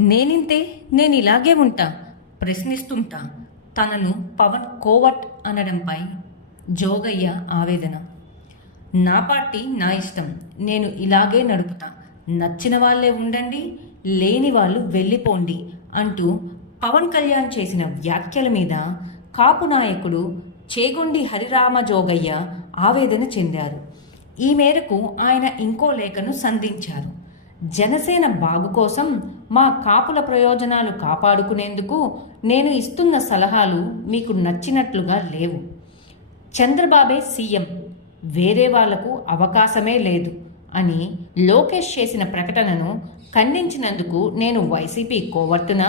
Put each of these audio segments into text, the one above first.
నేనింతే నేను ఇలాగే ఉంటా ప్రశ్నిస్తుంటా. తనను పవన్ కోవట్ అనడంపై జోగయ్య ఆవేదన. నా పార్టీ నా ఇష్టం నేను ఇలాగే నడుపుతా. నచ్చిన వాళ్ళే ఉండండి లేని వాళ్ళు వెళ్ళిపోండి అంటూ పవన్ కళ్యాణ్ చేసిన వ్యాఖ్యల మీద కాపు నాయకుడు చేగొండి హరిరామ జోగయ్య ఆవేదన చెందారు. ఈ మేరకు ఆయన ఇంకో లేఖను సంధించారు. జనసేన బాగు కోసం మా కాపుల ప్రయోజనాలు కాపాడుకునేందుకు నేను ఇస్తున్న సలహాలు మీకు నచ్చినట్లుగా లేవు. చంద్రబాబే సీఎం వేరే వాళ్ళకు అవకాశమే లేదు అని లోకేష్ చేసిన ప్రకటనను ఖండించినందుకు నేను వైసీపీ కోవర్తునా?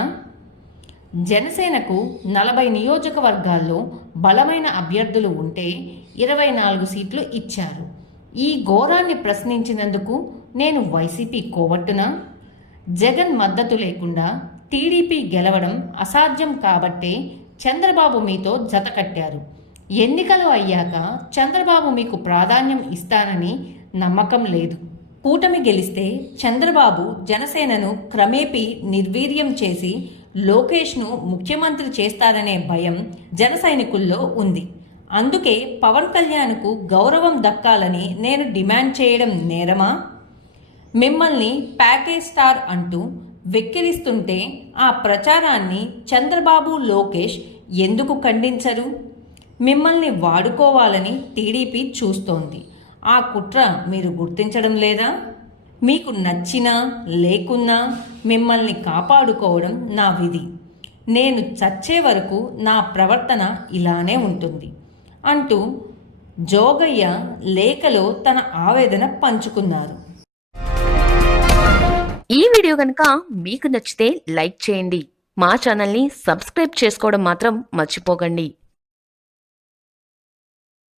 జనసేనకు నలభై నియోజకవర్గాల్లో బలమైన అభ్యర్థులు ఉంటే ఇరవై నాలుగు సీట్లు ఇచ్చారు. ఈ ఘోరాన్ని ప్రశ్నించినందుకు నేను వైసీపీ కోవట్టునా జగన్ మద్దతు లేకుండా టీడీపీ గెలవడం అసాధ్యం కాబట్టే చంద్రబాబు మీతో జతకట్టారు ఎన్నికలు అయ్యాక చంద్రబాబు మీకు ప్రాధాన్యం ఇస్తానని నమ్మకం లేదు. కూటమి గెలిస్తే చంద్రబాబు జనసేనను క్రమేపీ నిర్వీర్యం చేసి లోకేష్ను ముఖ్యమంత్రి చేస్తారనే భయం జన సైనికుల్లో ఉంది. అందుకే పవన్ కళ్యాణ్కు గౌరవం దక్కాలని నేను డిమాండ్ చేయడం నేరమా? మిమ్మల్ని ప్యాకేజ్ స్టార్ అంటూ వెక్కిరిస్తుంటే ఆ ప్రచారాన్ని చంద్రబాబు లోకేష్ ఎందుకు ఖండించరు? మిమ్మల్ని వాడుకోవాలని టీడీపీ చూస్తోంది. ఆ కుట్ర మీరు గుర్తించడం లేదా? మీకు నచ్చినా లేకున్నా మిమ్మల్ని కాపాడుకోవడం నా విధి. నేను చచ్చే వరకు నా ప్రవర్తన ఇలానే ఉంటుంది. అంటూ జోగయ్య లేఖలో తన ఆవేదన పంచుకున్నారు. ఈ వీడియో కనుక మీకు నచ్చితే లైక్ చేయండి. మా ఛానల్ని సబ్స్క్రైబ్ చేసుకోవడం మాత్రం మర్చిపోకండి.